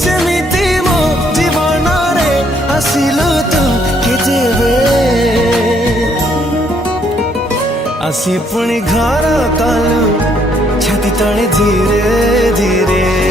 ସେମିତି ମୋ ଜୀବନରେ ଆସିଲୁ ତୁ କେତେବେ आसी पुणी घर कलु छाती तले धीरे धीरे।